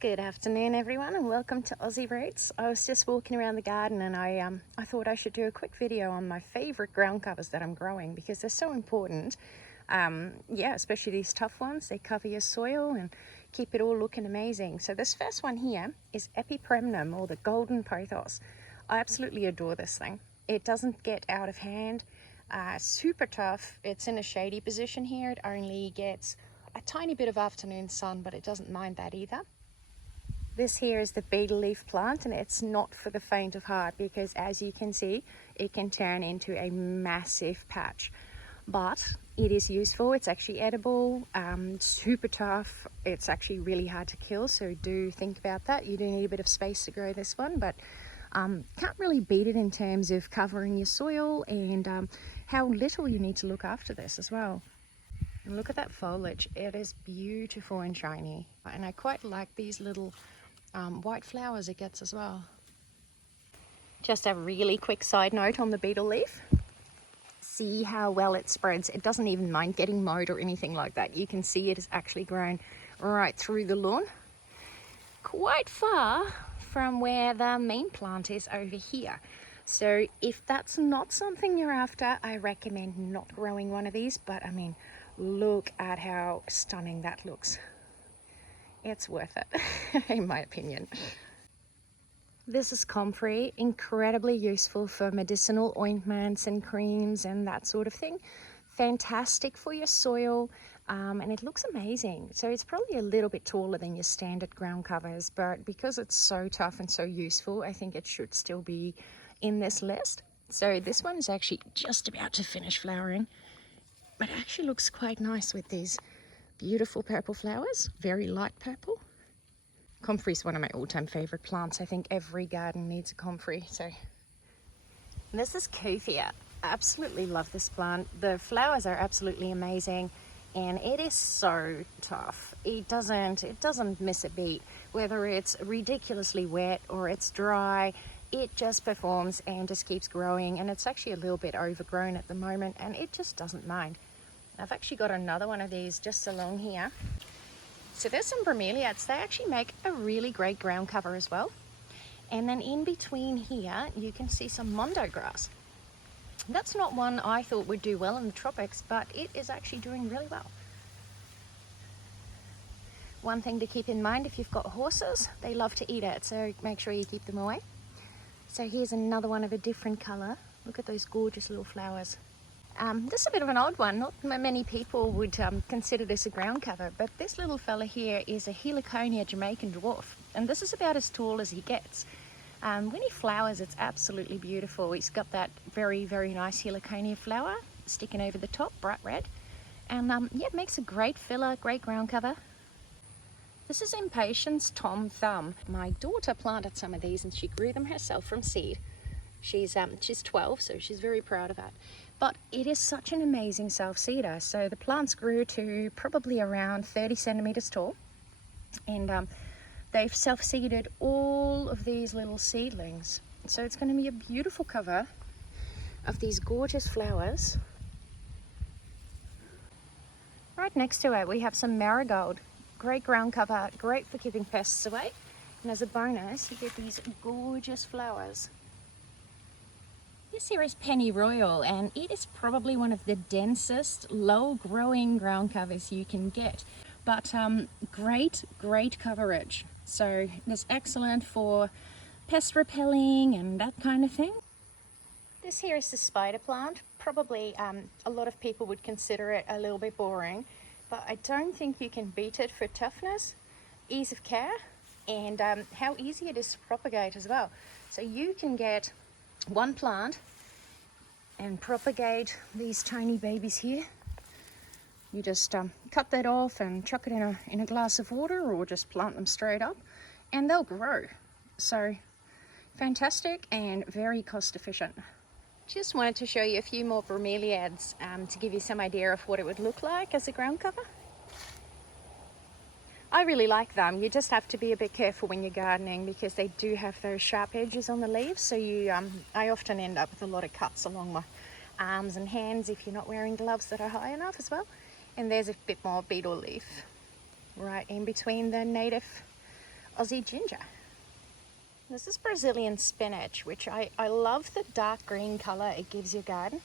Good afternoon everyone and welcome to Aussie Roots. I was just walking around the garden and I thought I should do a quick video on my favourite ground covers that I'm growing because they're so important. Yeah, especially these tough ones. They cover your soil and keep it all looking amazing. So this first one here is Epipremnum, or the golden pothos. I absolutely adore this thing. It doesn't get out of hand. Super tough. It's in a shady position here. It only gets a tiny bit of afternoon sun, but it doesn't mind that either. This here is the betel leaf plant, and it's not for the faint of heart because, as you can see, it can turn into a massive patch. But it is useful. It's actually edible, super tough. It's actually really hard to kill, so do think about that. You do need a bit of space to grow this one, but can't really beat it in terms of covering your soil and how little you need to look after this as well. And look at that foliage. It is beautiful and shiny, and I quite like these little white flowers it gets as well. Just a really quick side note on the betel leaf. See how well it spreads. It doesn't even mind getting mowed or anything like that. You can see it has actually grown right through the lawn, quite far from where the main plant is over here. So if that's not something you're after, I recommend not growing one of these. But I mean, look at how stunning that looks. It's worth it, in my opinion. This is comfrey, incredibly useful for medicinal ointments and creams and that sort of thing. Fantastic for your soil, and it looks amazing. So it's probably a little bit taller than your standard ground covers, but because it's so tough and so useful, I think it should still be in this list. So this one is actually just about to finish flowering, but it actually looks quite nice with these beautiful purple flowers, very light purple. Comfrey is one of my all-time favorite plants. I think every garden needs a comfrey. So this is Kuthia. Absolutely love this plant. The flowers are absolutely amazing, and it is so tough. It doesn't miss a beat. Whether it's ridiculously wet or it's dry, it just performs and just keeps growing. And it's actually a little bit overgrown at the moment, and it just doesn't mind. I've actually got another one of these just along here. So there's some bromeliads. They actually make a really great ground cover as well. And then in between here, you can see some mondo grass. That's not one I thought would do well in the tropics, but it is actually doing really well. One thing to keep in mind, if you've got horses, they love to eat it, so make sure you keep them away. So here's another one of a different color. Look at those gorgeous little flowers. This is a bit of an odd one. Not many people would consider this a ground cover, but this little fella here is a Heliconia Jamaican dwarf, and this is about as tall as he gets. When he flowers, it's absolutely beautiful. He's got that very, very nice Heliconia flower sticking over the top, bright red, and yeah, it makes a great filler, great ground cover. This is Impatiens Tom Thumb. My daughter planted some of these and she grew them herself from seed. She's 12, so she's very proud of that. But it is such an amazing self-seeder. So the plants grew to probably around 30 centimeters tall, and they've self-seeded all of these little seedlings. So it's going to be a beautiful cover of these gorgeous flowers. Right next to it, we have some marigold. Great ground cover, great for keeping pests away. And as a bonus, you get these gorgeous flowers. This here is Pennyroyal, and it is probably one of the densest, low-growing ground covers you can get. But great coverage. So it's excellent for pest repelling and that kind of thing. This here is the spider plant. Probably a lot of people would consider it a little bit boring, but I don't think you can beat it for toughness, ease of care, and how easy it is to propagate as well. So you can get one plant and propagate these tiny babies here. You just cut that off and chuck it in a glass of water, or just plant them straight up, and they'll grow. So fantastic and very cost efficient. Just wanted to show you a few more bromeliads to give you some idea of what it would look like as a ground cover. I really like them. You just have to be a bit careful when you're gardening because they do have those sharp edges on the leaves. So I often end up with a lot of cuts along my arms and hands if you're not wearing gloves that are high enough as well. And there's a bit more betel leaf right in between the native Aussie ginger. This is Brazilian spinach, which I love the dark green color it gives your garden.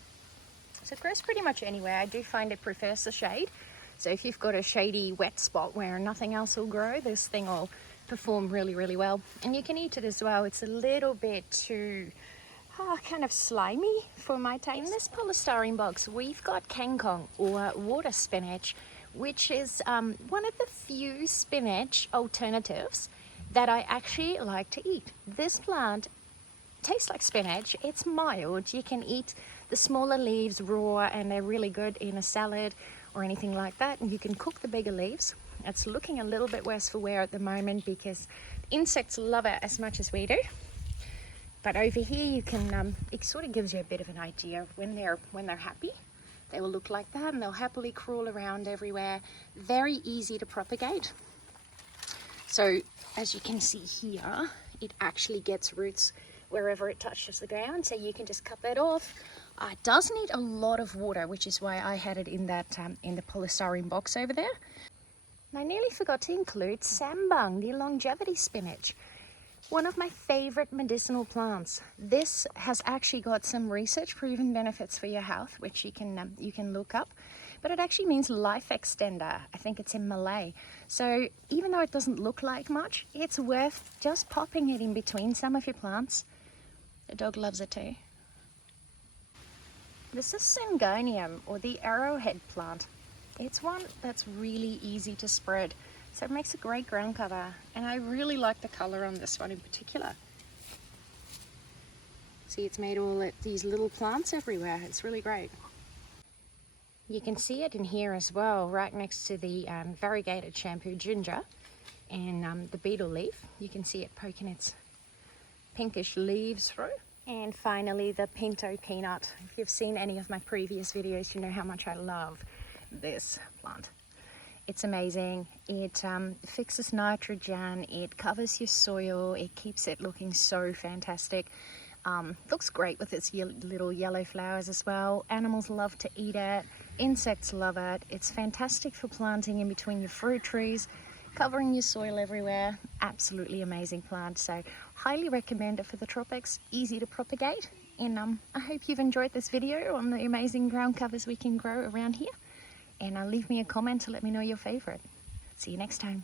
So it grows pretty much anywhere. I do find it prefers the shade. So if you've got a shady, wet spot where nothing else will grow, this thing will perform really, really well. And you can eat it as well. It's a little bit too kind of slimy for my taste. In this polystyrene box, we've got kang or water spinach, which is one of the few spinach alternatives that I actually like to eat. This plant tastes like spinach. It's mild. You can eat the smaller leaves raw and they're really good in a salad or anything like that. And you can cook the bigger leaves. It's looking a little bit worse for wear at the moment because insects love it as much as we do. But over here you can, it sort of gives you a bit of an idea of when they're happy. They will look like that and they'll happily crawl around everywhere. Very easy to propagate. So as you can see here, it actually gets roots wherever it touches the ground. So you can just cut that off. It does need a lot of water, which is why I had it in that in the polystyrene box over there. And I nearly forgot to include sambung, the longevity spinach. One of my favorite medicinal plants. This has actually got some research proven benefits for your health, which you can look up. But it actually means life extender. I think it's in Malay. So even though it doesn't look like much, it's worth just popping it in between some of your plants. The dog loves it too. This is Syngonium, or the arrowhead plant. It's one that's really easy to spread. So it makes a great ground cover, and I really like the color on this one in particular. See, it's made all these little plants everywhere. It's really great. You can see it in here as well, right next to the variegated shampoo ginger and the betel leaf. You can see it poking its pinkish leaves through. And finally, the pinto peanut. If you've seen any of my previous videos, you know how much I love this plant. It's amazing. It fixes nitrogen, it covers your soil, it keeps it looking so fantastic. Looks great with its little yellow flowers as well. Animals love to eat it, insects love it. It's fantastic for planting in between your fruit trees, covering your soil everywhere. Absolutely amazing plant. So highly recommend it for the tropics, easy to propagate. And I hope you've enjoyed this video on the amazing ground covers we can grow around here. And leave me a comment to let me know your favorite. See you next time.